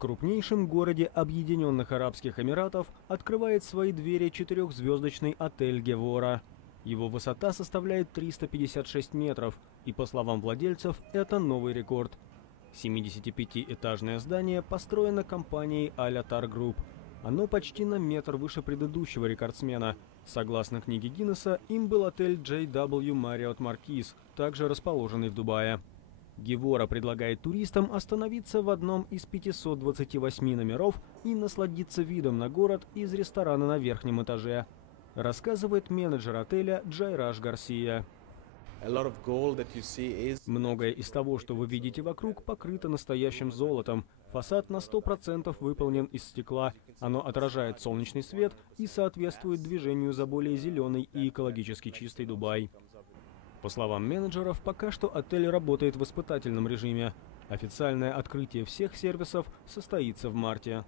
крупнейшем городе Объединенных Арабских Эмиратов открывает свои двери четырехзвездочный отель «Гевора». Его высота составляет 356 метров, и, по словам владельцев, это новый рекорд. 75-этажное здание построено компанией Al-Attar Group. Оно почти на метр выше предыдущего рекордсмена. Согласно книге Гиннесса, им был отель JW Marriott Marquis, также расположенный в Дубае. Гевора предлагает туристам остановиться в одном из 528 номеров и насладиться видом на город из ресторана на верхнем этаже, рассказывает менеджер отеля Джайраш Гарсия. Многое из того, что вы видите вокруг, покрыто настоящим золотом. Фасад на 100% выполнен из стекла. Оно отражает солнечный свет и соответствует движению за более зеленый и экологически чистый Дубай. По словам менеджеров, пока что отель работает в испытательном режиме. Официальное открытие всех сервисов состоится в марте.